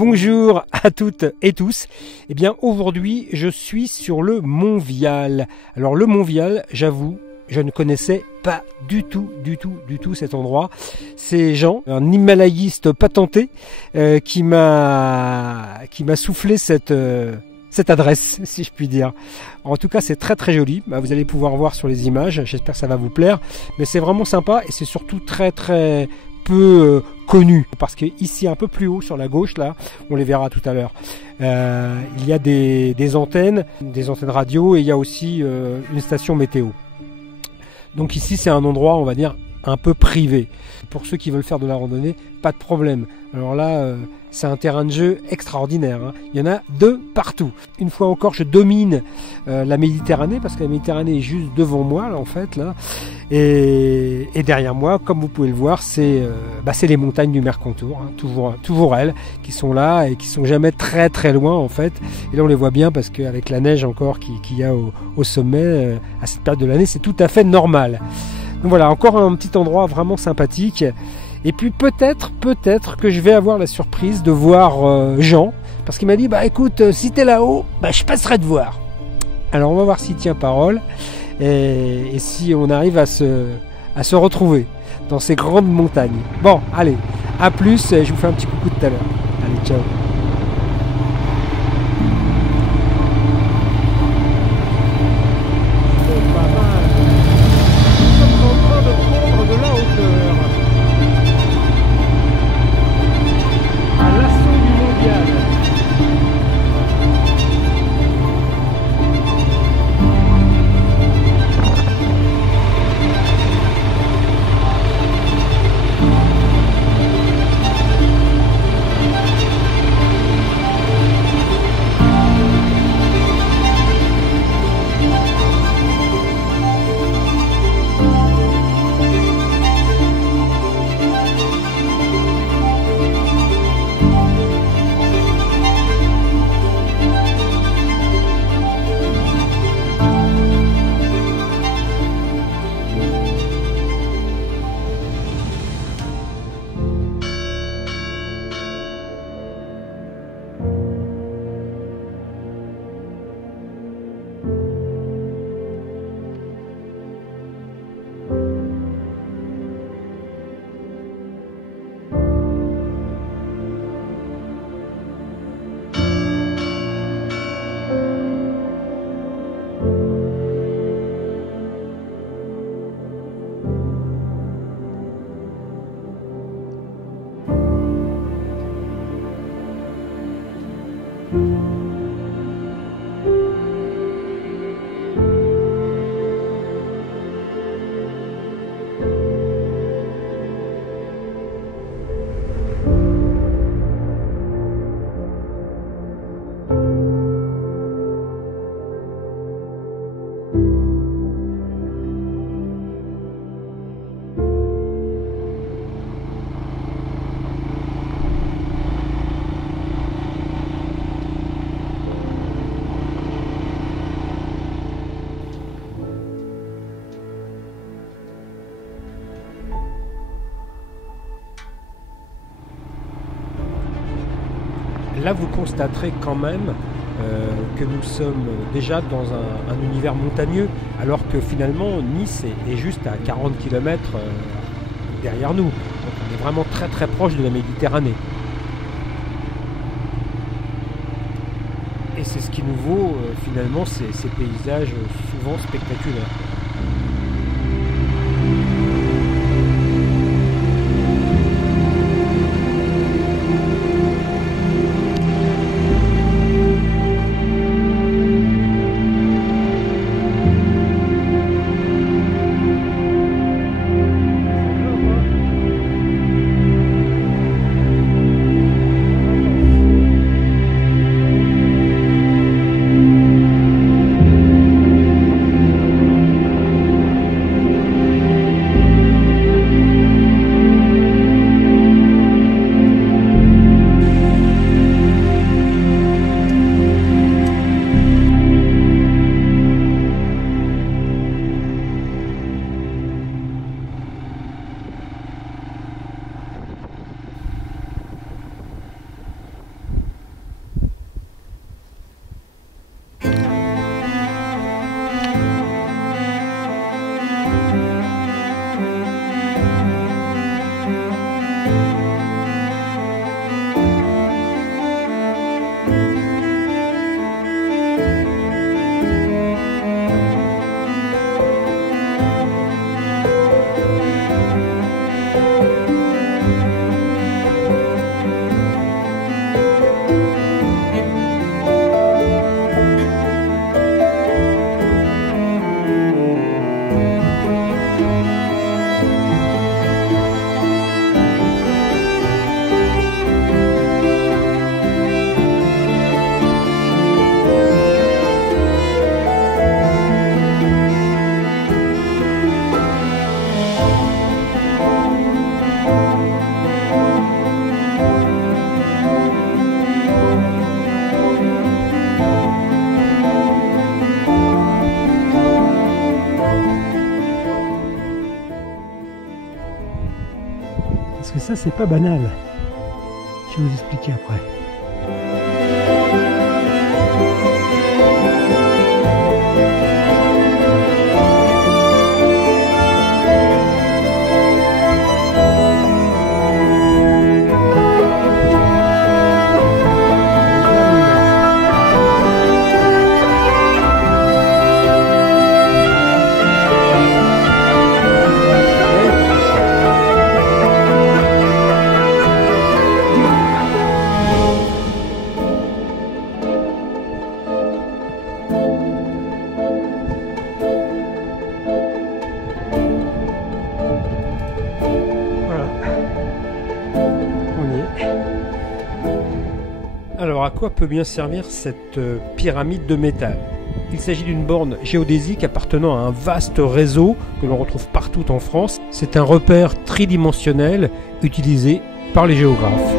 Bonjour à toutes et tous. Eh bien aujourd'hui je suis sur le Mont Vial. Alors le Mont Vial, j'avoue, je ne connaissais pas du tout cet endroit. C'est Jean, un himalayiste patenté, qui m'a soufflé cette adresse, si je puis dire. En tout cas, c'est très joli. Vous allez pouvoir voir sur les images. J'espère que ça va vous plaire. Mais c'est vraiment sympa et c'est surtout très peu connu. Parce que ici, un peu plus haut sur la gauche, là, on les verra tout à l'heure. Il y a des antennes radio et il y a aussi une station météo. Donc ici, c'est un endroit, on va dire, un peu privé. Pour ceux qui veulent faire de la randonnée, pas de problème. Alors là, c'est un terrain de jeu extraordinaire. Il y en a de partout. Une fois encore, je domine la Méditerranée, parce que la Méditerranée est juste devant moi, là, en fait. Là. Et derrière moi, comme vous pouvez le voir, c'est les montagnes du Mercantour. Toujours elles, qui sont là et qui sont jamais très loin, en fait. Et là, on les voit bien, parce qu'avec la neige encore qu'il y a au sommet, à cette période de l'année, c'est tout à fait normal. Donc voilà, encore un petit endroit vraiment sympathique. Et puis peut-être que je vais avoir la surprise de voir Jean, parce qu'il m'a dit, écoute, si t'es là-haut, je passerai te voir. Alors on va voir s'il tient parole, et si on arrive à se retrouver dans ces grandes montagnes. Bon, allez, à plus, je vous fais un petit coucou tout à l'heure. Allez, ciao. Là, vous constaterez quand même que nous sommes déjà dans un univers montagneux, alors que finalement, Nice est juste à 40 km derrière nous. Donc on est vraiment très proche de la Méditerranée. Et c'est ce qui nous vaut finalement ces paysages souvent spectaculaires. c'est pas banal. Je vais vous expliquer après. Alors, à quoi peut bien servir cette pyramide de métal? Il s'agit d'une borne géodésique appartenant à un vaste réseau que l'on retrouve partout en France. C'est un repère tridimensionnel utilisé par les géographes.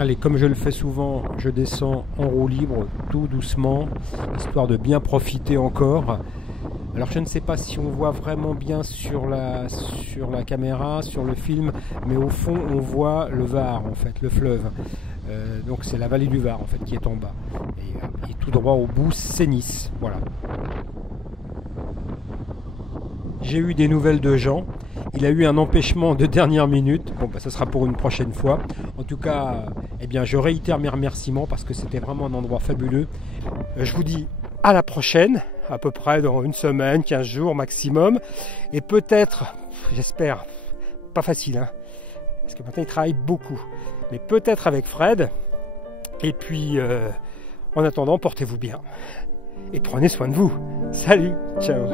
Allez, comme je le fais souvent, je descends en roue libre, tout doucement, histoire de bien profiter encore. Alors je ne sais pas si on voit vraiment bien sur la caméra, sur le film, mais au fond on voit le Var, en fait, le fleuve. Donc c'est la vallée du Var en fait qui est en bas. Et tout droit au bout, c'est Nice. Voilà. J'ai eu des nouvelles de Jean. Il a eu un empêchement de dernière minute. Bon, bah, ça sera pour une prochaine fois. En tout cas, eh bien, je réitère mes remerciements parce que c'était vraiment un endroit fabuleux. Je vous dis à la prochaine, à peu près dans une semaine, 15 jours maximum. Et peut-être, j'espère, pas facile, hein, parce que maintenant il travaille beaucoup. Mais peut-être avec Fred. Et puis, en attendant, portez-vous bien. Et prenez soin de vous. Salut, ciao.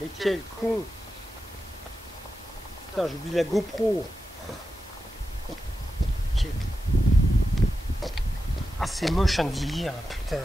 Mais quel con! Putain, j'ai oublié la GoPro! Ah, c'est moche à vieillir, putain!